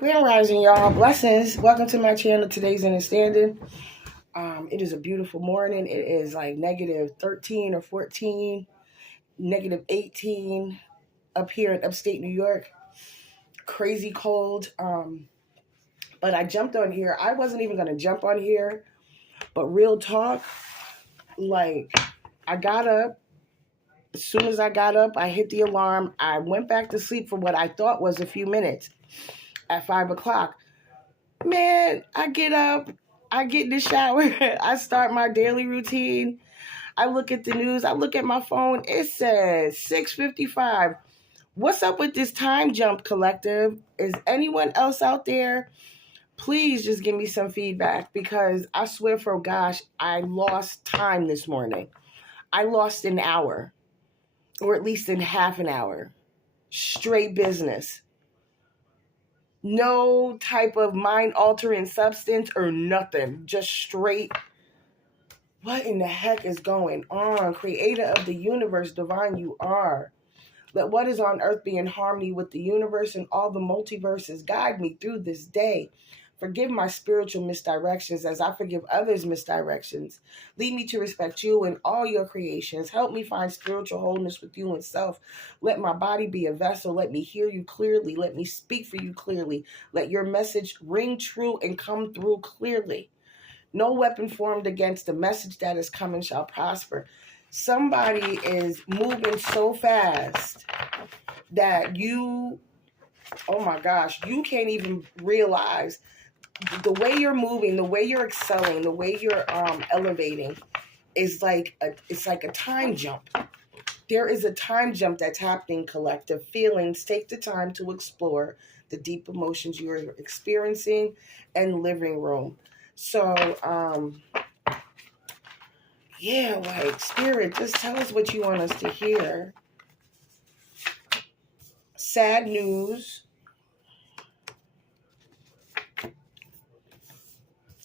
Grand Rising, y'all. Blessings. Welcome to my channel. Today's InnerStanding. It is a beautiful morning. It is like negative 13 or 14, negative 18 up here in upstate New York. Crazy cold. But I jumped on here. I wasn't even going to jump on here. But real talk, like I got up. As soon as I got up, I hit the alarm. I went back to sleep for what I thought was a few minutes at 5 o'clock. Man, I get up, I get in the shower, I start my daily routine. I look at the news, I look at my phone, it says 6:55. What's up with this time jump, collective? Is anyone else out there? Please just give me some feedback because I swear for gosh, I lost time this morning. I lost an hour, or at least in half an hour. Straight business. No type of mind-altering substance or nothing. Just straight, what in the heck is going on? Creator of the universe, divine you are. Let what is on earth be in harmony with the universe and all the multiverses. Guide me through this day. Forgive my spiritual misdirections as I forgive others' misdirections. Lead me to respect you and all your creations. Help me find spiritual wholeness with you and self. Let my body be a vessel. Let me hear you clearly. Let me speak for you clearly. Let your message ring true and come through clearly. No weapon formed against the message that is coming shall prosper. Somebody is moving so fast that you, oh my gosh, you can't even realize the way you're moving, the way you're excelling, the way you're elevating is like it's like a time jump. There is a time jump that's happening, collective. Feelings, take the time to explore the deep emotions you're experiencing and living room. So, yeah, like spirit, just tell us what you want us to hear. Sad news.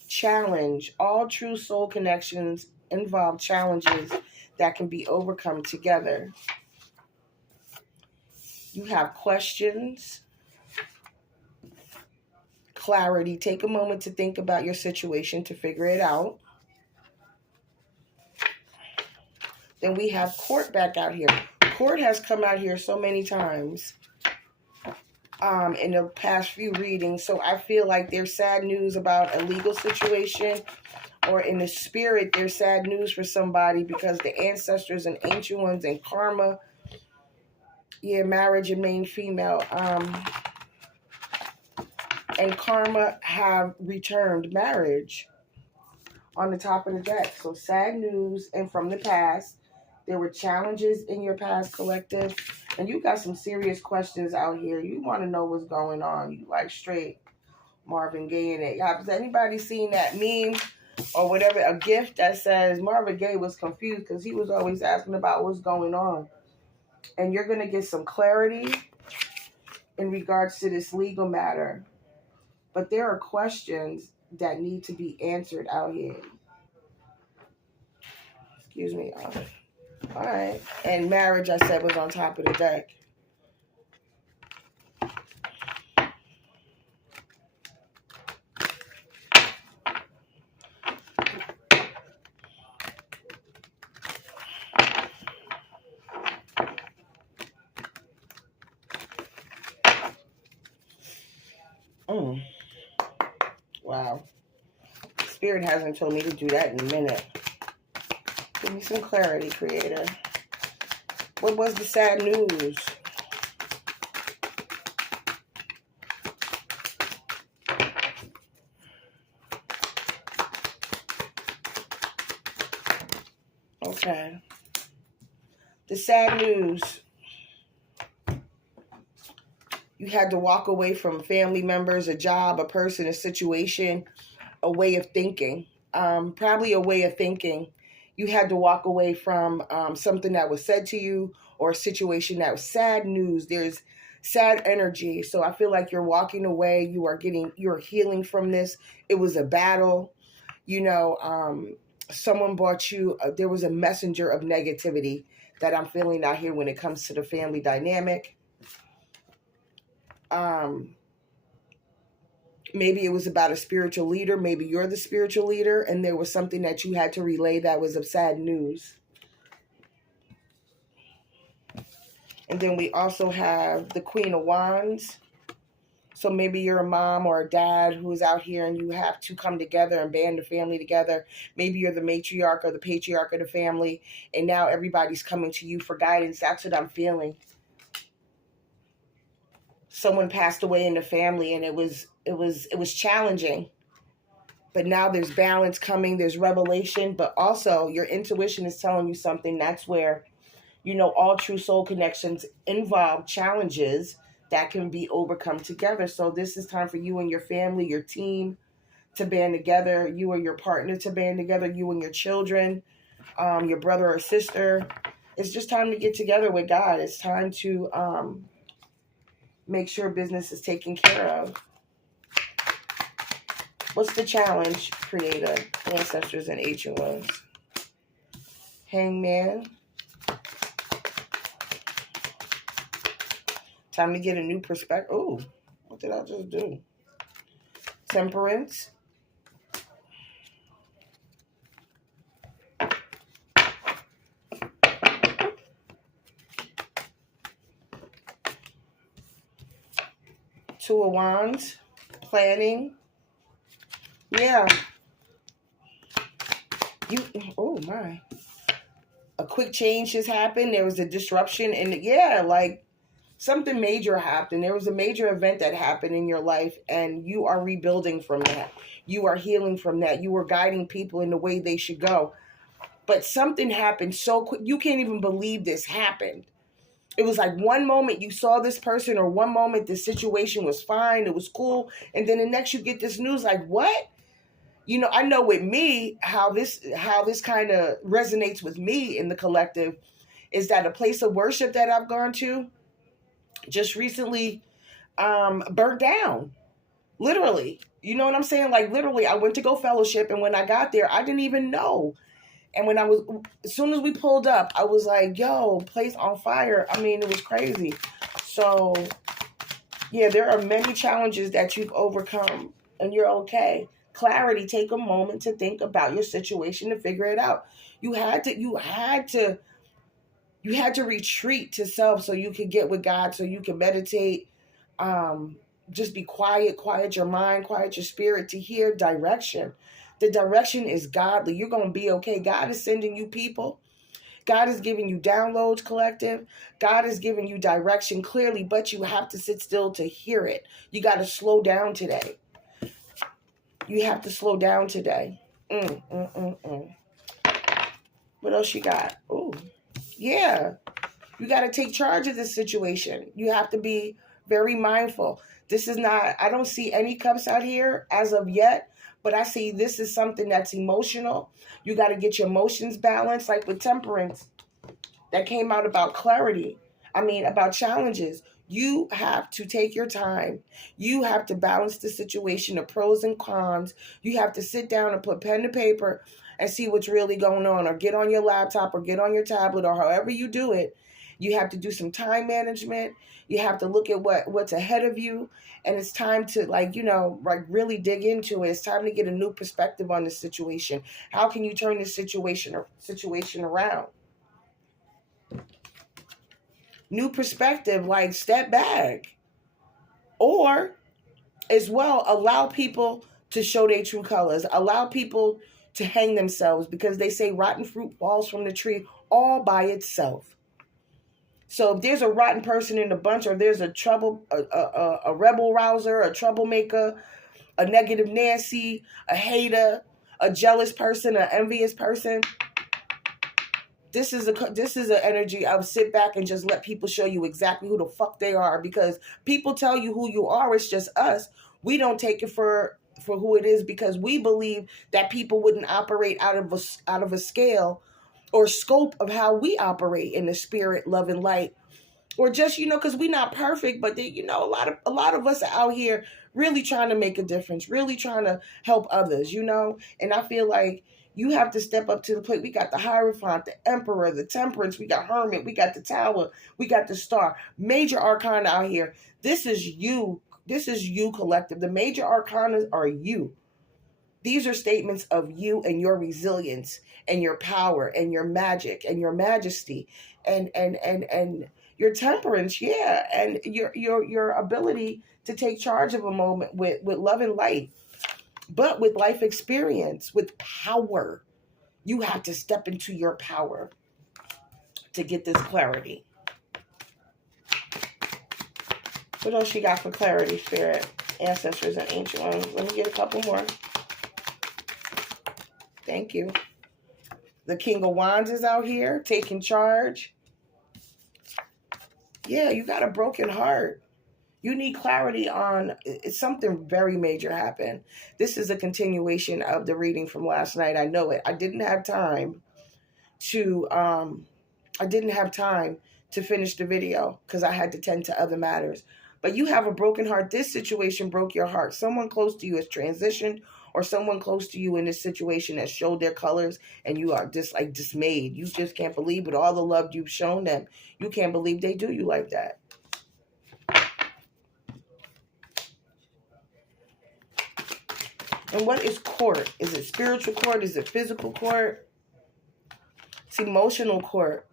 Challenge. All true soul connections involve challenges that can be overcome together. You have questions. Clarity. Take a moment to think about your situation to figure it out. Then we have court back out here. Court has come out here so many times in the past few readings. So I feel like there's sad news about a legal situation, or in the spirit, there's sad news for somebody because the ancestors and ancient ones and karma, marriage and main female, and karma have returned marriage on the top of the deck. So sad news, and from the past, there were challenges in your past, collective, and you got some serious questions out here. You want to know what's going on. You like straight Marvin Gaye in it. Has anybody seen that meme or whatever, a gift that says Marvin Gaye was confused because he was always asking about what's going on? And you're going to get some clarity in regards to this legal matter. But there are questions that need to be answered out here. Excuse me. All right. And marriage, I said, was on top of the deck. Wow. Spirit hasn't told me to do that in a minute. Give me some clarity, Creator. What was the sad news? Okay. The sad news. You had to walk away from family members, a job, a person, a situation, a way of thinking. Probably a way of thinking. You had to walk away from something that was said to you or a situation that was sad news. There's sad energy. So I feel like you're walking away. You're healing from this. It was a battle. Someone brought you, there was a messenger of negativity that I'm feeling out here when it comes to the family dynamic. Maybe it was about a spiritual leader. Maybe you're the spiritual leader and there was something that you had to relay that was of sad news. And then we also have the Queen of Wands. So maybe you're a mom or a dad who's out here and you have to come together and band the family together. Maybe you're the matriarch or the patriarch of the family, and now everybody's coming to you for guidance. That's what I'm feeling. Someone passed away in the family and it was challenging. But now there's balance coming, there's revelation, but also your intuition is telling you something. That's where, all true soul connections involve challenges that can be overcome together. So this is time for you and your family, your team to band together, you and your partner to band together, you and your children, your brother or sister. It's just time to get together with God. It's time to make sure business is taken care of. What's the challenge, Creator, ancestors, and ancient ones? Hangman. Time to get a new perspective. Oh, what did I just do? Temperance. Two of Wands. Planning. Yeah. Oh my. A quick change has happened. There was a disruption and something major happened. There was a major event that happened in your life and you are rebuilding from that. You are healing from that. You were guiding people in the way they should go. But something happened so quick. You can't even believe this happened. It was like one moment you saw this person or one moment the situation was fine. It was cool. And then the next you get this news like, what? I know with me, how this kind of resonates with me in the collective is that a place of worship that I've gone to just recently burnt down. Literally. You know what I'm saying? Like literally, I went to go fellowship and when I got there, I didn't even know. And as soon as we pulled up, I was like, yo, place on fire. I mean, it was crazy. So, yeah, there are many challenges that you've overcome and you're okay. Clarity, take a moment to think about your situation to figure it out. You had to retreat to self so you could get with God, so you can meditate, just be quiet your mind, quiet your spirit to hear direction. The direction is godly. You're going to be okay. God is sending you people. God is giving you downloads, collective. God is giving you direction clearly, but you have to sit still to hear it. You got to slow down today. You have to slow down today. What else you got? Oh, yeah. You got to take charge of this situation. You have to be very mindful. I don't see any cups out here as of yet, but I see this is something that's emotional. You got to get your emotions balanced, like with temperance. That came out about clarity. About challenges. You have to take your time. You have to balance the situation, the pros and cons. You have to sit down and put pen to paper and see what's really going on, or get on your laptop or get on your tablet or however you do it. You have to do some time management. You have to look at what's ahead of you. And it's time to really dig into it. It's time to get a new perspective on this situation. How can you turn this situation around? New perspective, like step back. Or as well, allow people to show their true colors. Allow people to hang themselves, because they say rotten fruit falls from the tree all by itself. So if there's a rotten person in the bunch, or there's a rebel rouser, a troublemaker, a negative Nancy, a hater, a jealous person, an envious person, this is an energy of sit back and just let people show you exactly who the fuck they are, because people tell you who you are. It's just us. We don't take it for who it is, because we believe that people wouldn't operate out of a scale or scope of how we operate in the spirit, love, and light. Or just, because we're not perfect, but a lot of us are out here really trying to make a difference, really trying to help others, And I feel like you have to step up to the plate. We got the Hierophant, the Emperor, the Temperance, we got Hermit, we got the Tower, we got the Star. Major arcana out here. This is you, This is you, collective. The major arcana are you. These are statements of you and your resilience and your power and your magic and your majesty and your temperance, yeah, and your ability to take charge of a moment with love and light, but with life experience, with power. You have to step into your power to get this clarity. What else you got for clarity, Spirit, ancestors, and ancient ones? Let me get a couple more. Thank you. The King of Wands is out here taking charge. Yeah, you got a broken heart. You need clarity on something very major happened. This is a continuation of the reading from last night. I know it. I didn't have time to finish the video because I had to tend to other matters. But you have a broken heart. This situation broke your heart. Someone close to you has transitioned, or someone close to you in this situation has showed their colors, and you are just like dismayed. You just can't believe with all the love you've shown them. You can't believe they do you like that. And what is court? Is it spiritual court? Is it physical court? It's emotional court.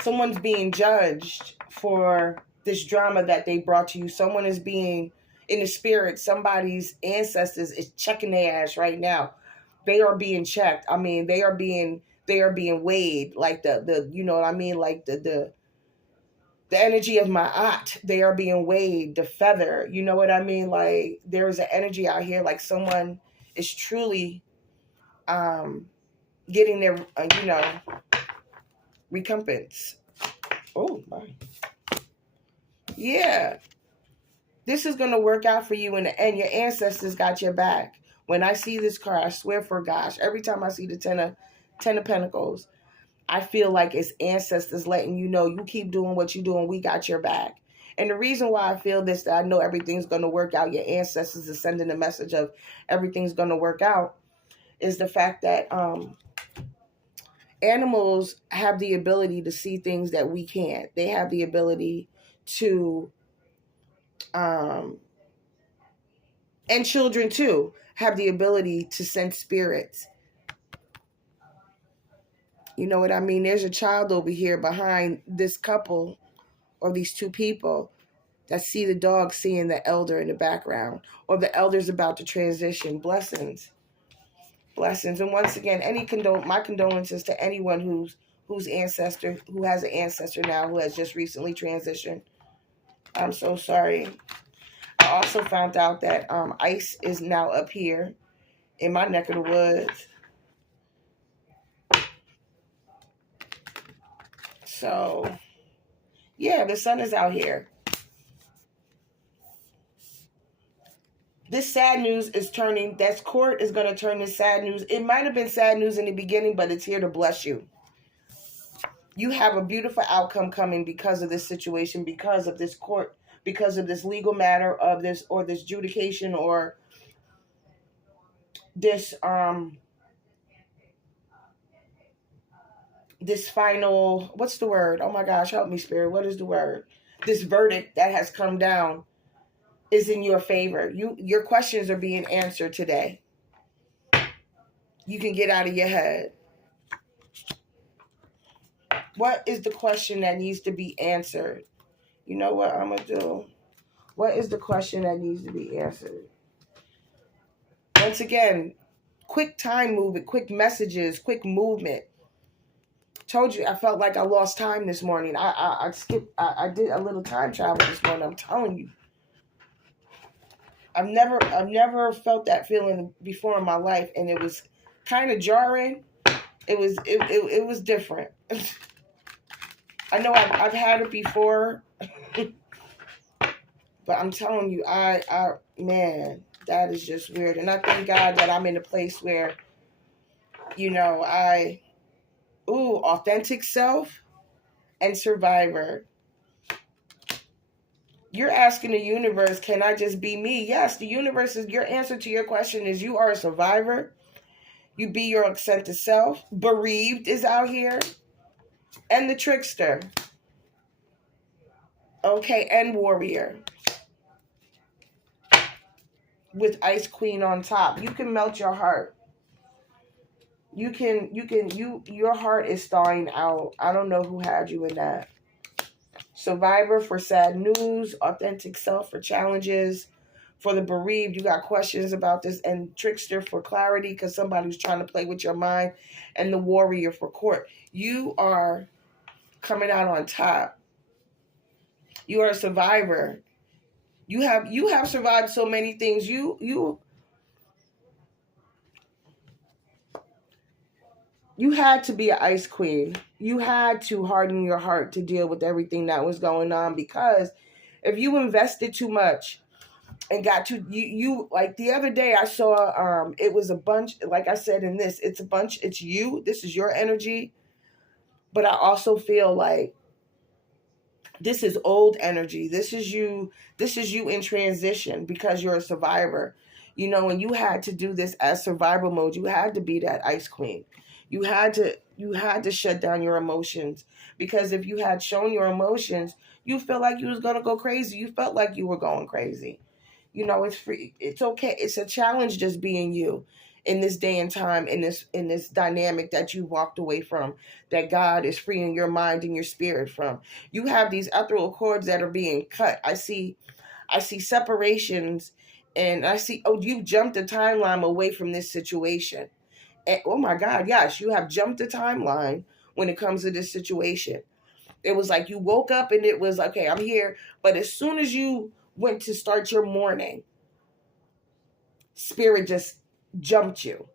Someone's being judged for this drama that they brought to you. Someone is being, in the spirit, somebody's ancestors is checking their ass right now. They are being checked. I mean, they are being weighed, like the you know what I mean, like the energy of my aunt. They are being weighed, the feather, you know what I mean? Like there's an energy out here, like someone is truly getting their recompense. Oh my. Yeah. This is going to work out for you in the end. Your ancestors got your back. When I see this card, I swear for gosh, every time I see the Ten of Pentacles, I feel like it's ancestors letting you know, you keep doing what you're doing, we got your back. And the reason why I feel this, that I know everything's going to work out, your ancestors are sending a message of everything's going to work out, is the fact that animals have the ability to see things that we can't. They have the ability to, and children too, have the ability to sense spirits. You know what I mean? There's a child over here behind this couple or these two people that see the dog seeing the elder in the background, or the elder's about to transition. Blessings. Blessings. And once again, my condolences to anyone who has an ancestor now who has just recently transitioned. I'm so sorry. I also found out that ice is now up here in my neck of the woods. So, yeah, the sun is out here. This sad news is turning, that court is going to turn this sad news. It might have been sad news in the beginning, but it's here to bless you. You have a beautiful outcome coming because of this situation, because of this court, because of this legal matter of this, or this adjudication, or this, this final, what's the word? Oh my gosh, help me, Spirit. What is the word? This verdict that has come down is in your favor. Your questions are being answered today. You can get out of your head. What is the question that needs to be answered? You know what I'm going to do? What is the question that needs to be answered? Once again, quick time movement, quick messages, quick movement. Told you, I felt like I lost time this morning. I did a little time travel this morning. I'm telling you. I've never felt that feeling before in my life, and it was kind of jarring. It was different. I know I've had it before, but I'm telling you, man, that is just weird. And I thank God that I'm in a place where, authentic self and survivor. You're asking the universe, can I just be me? Yes, the universe is, your answer to your question is you are a survivor. You be your authentic self. Bereaved is out here. And the trickster. Okay, and warrior. With Ice Queen on top. You can melt your heart. Your heart is thawing out. I don't know who had you in that. Survivor for sad news, authentic self for challenges, for the bereaved, you got questions about this, and trickster for clarity because somebody's trying to play with your mind, and the warrior for court. You are coming out on top. You are a survivor. You have survived so many things. You had to be an ice queen. You had to harden your heart to deal with everything that was going on, because if you invested too much and got to you like the other day I saw it was a bunch, like I said in this, it's a bunch, it's you, this is your energy, but I also feel like this is old energy. This is you in transition because you're a survivor. And you had to do this as survival mode. You had to be that ice queen. You had to shut down your emotions, because if you had shown your emotions, you felt like you was going to go crazy. You felt like you were going crazy. It's free. It's okay. It's a challenge just being you in this day and time, in this dynamic that you walked away from, that God is freeing your mind and your spirit from. You have these ethereal cords that are being cut. I see separations, and I see, you've jumped the timeline away from this situation. And, oh my God, yes, you have jumped the timeline when it comes to this situation. It was like you woke up and it was, okay, I'm here. But as soon as you went to start your morning, spirit just jumped you.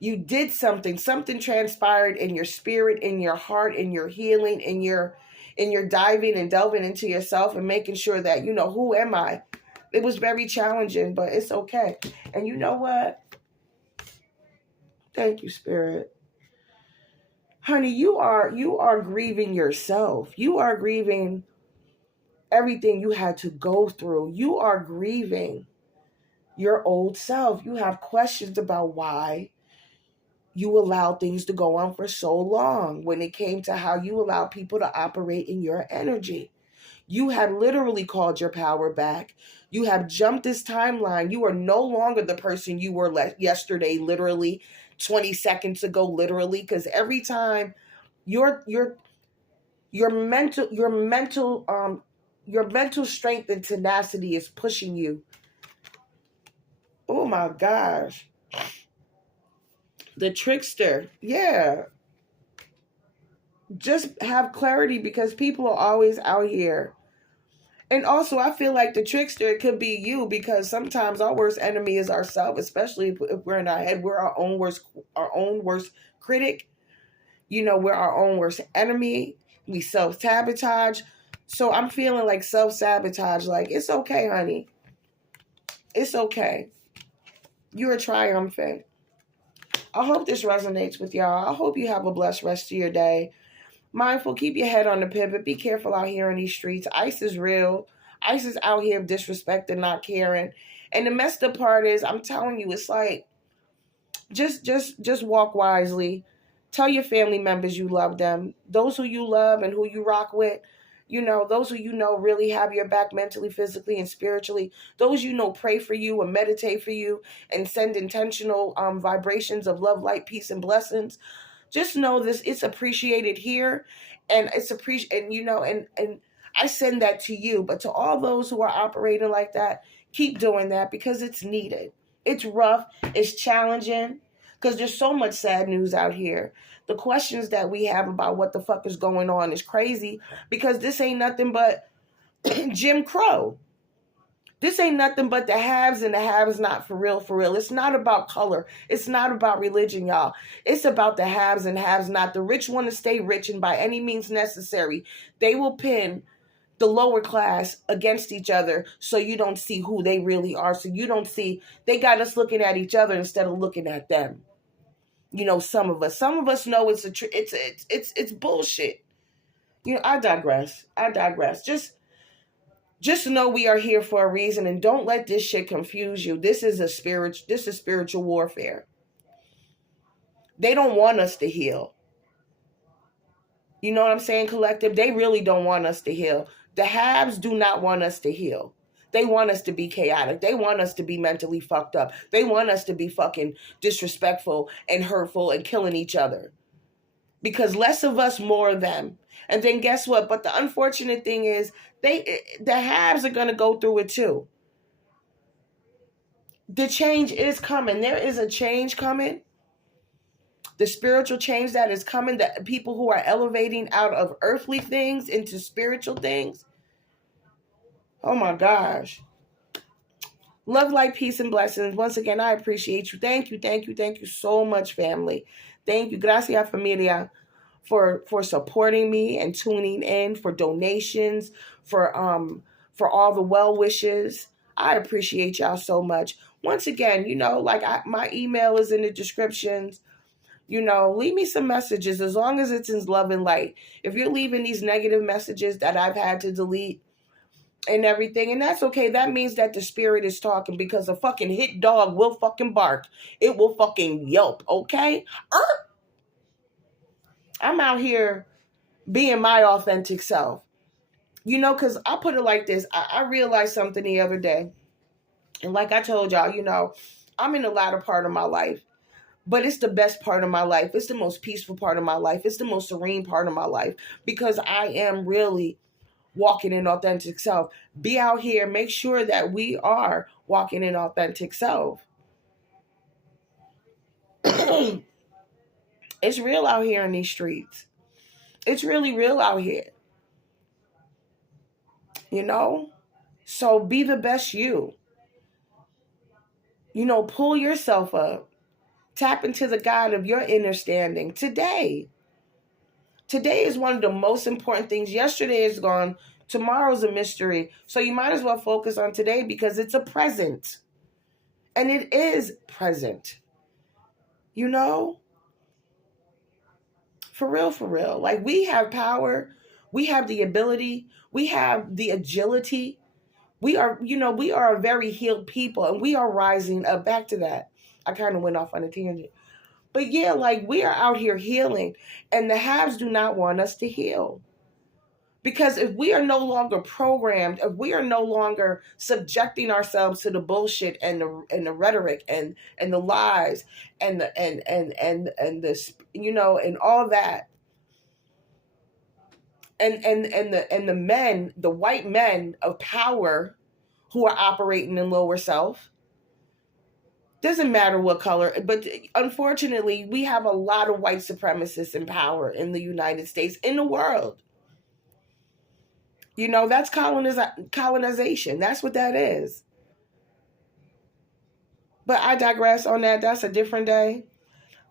You did something transpired in your spirit, in your heart, in your healing, in your diving and delving into yourself and making sure that, who am I? It was very challenging, but it's okay. And you know what? Thank you, Spirit. Honey, you are grieving yourself. You are grieving everything you had to go through. You are grieving your old self. You have questions about why you allowed things to go on for so long when it came to how you allowed people to operate in your energy. You have literally called your power back. You have jumped this timeline. You are no longer the person you were yesterday, literally 20 seconds ago, literally, because every time your mental strength and tenacity is pushing you. Oh my gosh. The trickster. Yeah. Just have clarity, because people are always out here. And also, I feel like the trickster, it could be you, because sometimes our worst enemy is ourselves, especially if we're in our head. We're our own worst critic. We're our own worst enemy. We self-sabotage. So I'm feeling like self-sabotage. Like, it's okay, honey. It's okay. You're triumphant. I hope this resonates with y'all. I hope you have a blessed rest of your day. Mindful, keep your head on the pivot. Be careful out here in these streets. ICE is real. ICE is out here disrespecting, not caring. And the messed up part is, I'm telling you, it's like, just walk wisely. Tell your family members you love them. Those who you love and who you rock with, those who really have your back mentally, physically, and spiritually. Those pray for you and meditate for you and send intentional vibrations of love, light, peace, and blessings. Just know this, it's appreciated here, and it's appreciated, and I send that to you. But to all those who are operating like that, keep doing that, because it's needed. It's rough, it's challenging, because there's so much sad news out here. The questions that we have about what the fuck is going on is crazy, because this ain't nothing but Jim Crow. This ain't nothing but the haves and the haves not, for real, for real. It's not about color. It's not about religion, y'all. It's about the haves and haves not. The rich want to stay rich, and by any means necessary, they will pin the lower class against each other, so you don't see who they really are. So you don't see, they got us looking at each other instead of looking at them. Some of us know it's bullshit. I digress. Just know we are here for a reason, and don't let this shit confuse you. This is spiritual warfare. They don't want us to heal. You know what I'm saying, collective? They really don't want us to heal. The haves do not want us to heal. They want us to be chaotic. They want us to be mentally fucked up. They want us to be fucking disrespectful and hurtful and killing each other. Because less of us, more of them. And then guess what? But the unfortunate thing is, the haves are going to go through it too. The change is coming. There is a change coming. The spiritual change that is coming. The people who are elevating out of earthly things into spiritual things. Oh my gosh. Love, light, peace, and blessings. Once again, I appreciate you. Thank you, thank you, thank you so much, family. Thank you. Gracias, familia, for supporting me and tuning in, for donations, for all the well wishes. I appreciate y'all so much. Once again, my email is in the descriptions. Leave me some messages as long as it's in love and light. If you're leaving these negative messages that I've had to delete and everything, and that's okay. That means that the spirit is talking, because a fucking hit dog will fucking bark. It will fucking yelp, okay? I'm out here being my authentic self. Because I put it like this. I realized something the other day. And like I told y'all, I'm in the latter part of my life. But it's the best part of my life. It's the most peaceful part of my life. It's the most serene part of my life. Because I am really walking in authentic self. Be out here. Make sure that we are walking in authentic self. It's real out here in these streets. It's really real out here. So be the best you. Pull yourself up. Tap into the God of your understanding today. Today is one of the most important things. Yesterday is gone. Tomorrow's a mystery. So you might as well focus on today, because it's a present. And it is present. For real. Like, we have power. We have the ability. We have the agility. We are a very healed people, and we are rising up. Back to that. I kind of went off on a tangent. But yeah, like, we are out here healing, and the haves do not want us to heal. Because if we are no longer programmed, if we are no longer subjecting ourselves to the bullshit and the rhetoric and the lies and the and all that, and the men, the white men of power who are operating in lower self, doesn't matter what color, but unfortunately, we have a lot of white supremacists in power in the United States, in the world. That's colonization. That's what that is. But I digress on that. That's a different day.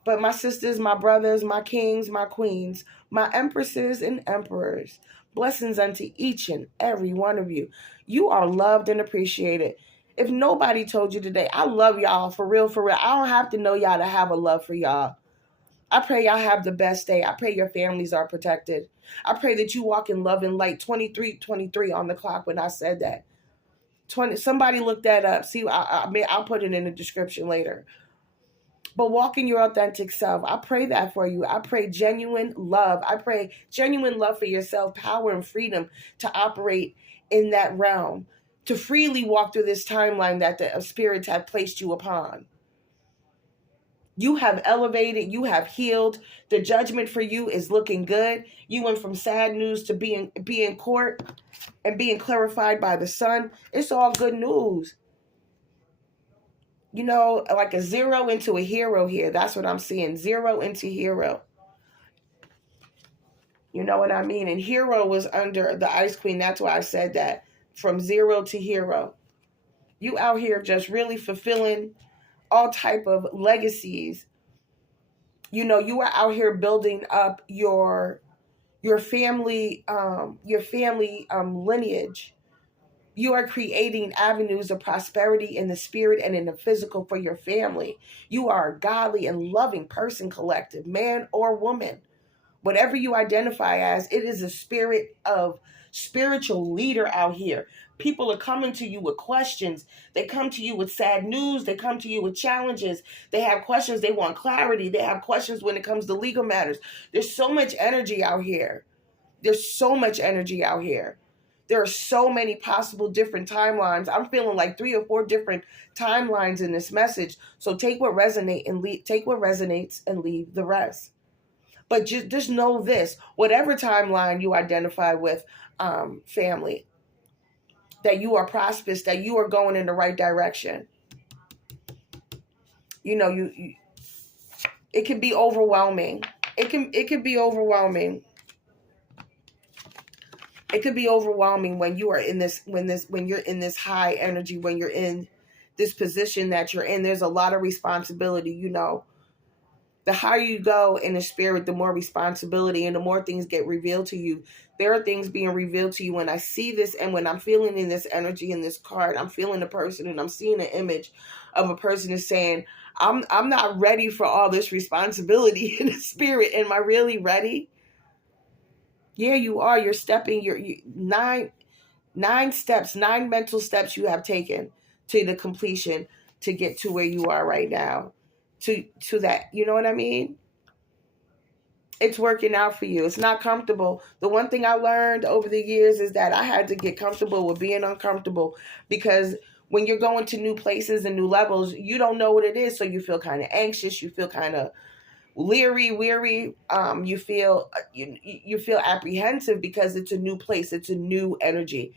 But my sisters, my brothers, my kings, my queens, my empresses and emperors, blessings unto each and every one of you. You are loved and appreciated. If nobody told you today, I love y'all for real, for real. I don't have to know y'all to have a love for y'all. I pray y'all have the best day. I pray your families are protected. I pray that you walk in love and light. 23 on the clock when I said that. Somebody look that up. See, I'll put it in the description later. But walk in your authentic self. I pray that for you. I pray genuine love. I pray genuine love for yourself, power and freedom to operate in that realm, to freely walk through this timeline that the spirits have placed you upon. You have elevated. You have healed. The judgment for you is looking good. You went from sad news to being court and being clarified by the sun. It's all good news. Like a zero into a hero here. That's what I'm seeing. Zero into hero. You know what I mean? And hero was under the Ice Queen. That's why I said that. From zero to hero. You out here just really fulfilling all type of legacies. You are out here building up your family lineage. You are creating avenues of prosperity in the spirit and in the physical for your family. You are a godly and loving person, collective, man or woman. Whatever you identify as, it is a spirit of spiritual leader out here. People are coming to you with questions. They come to you with sad news. They come to you with challenges. They have questions. They want clarity. They have questions when it comes to legal matters. There's so much energy out here. There's so much energy out here. There are so many possible different timelines. I'm feeling like 3 or 4 different timelines in this message. So take what resonates and leave the rest. But just know this, whatever timeline you identify with, family, that you are prosperous, that you are going in the right direction. You know, you it can be overwhelming. It can be overwhelming. It could be overwhelming when you are in this, when you're in this high energy, when you're in this position that you're in. There's a lot of responsibility, you know. The higher you go in the spirit, the more responsibility and the more things get revealed to you. There are things being revealed to you when I see this, and when I'm feeling in this energy in this card, I'm feeling a person and I'm seeing an image of a person is saying, I'm not ready for all this responsibility in the spirit. Am I really ready? Yeah, you are. You're stepping your 9 steps, 9 mental steps you have taken to the completion to get to where you are right now. To that, you know what I mean? It's working out for you. It's not comfortable. The one thing I learned over the years is that I had to get comfortable with being uncomfortable, because when you're going to new places and new levels, you don't know what it is, so you feel kind of anxious, you feel kind of weary, you feel you feel apprehensive because it's a new place, it's a new energy.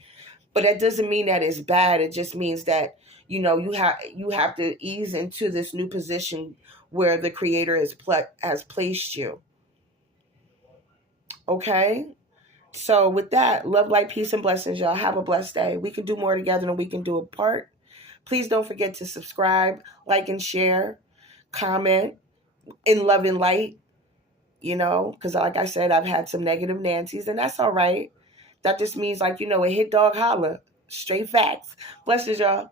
But that doesn't mean that it's bad. It just means that, you know, you have to ease into this new position where the Creator has placed you. Okay? So with that, love, light, peace, and blessings, y'all. Have a blessed day. We can do more together than we can do apart. Please don't forget to subscribe, like, and share, comment in love and light, you know, because like I said, I've had some negative Nancy's, and that's all right. That just means, like, you know, a hit dog holler. Straight facts. Blessings, y'all.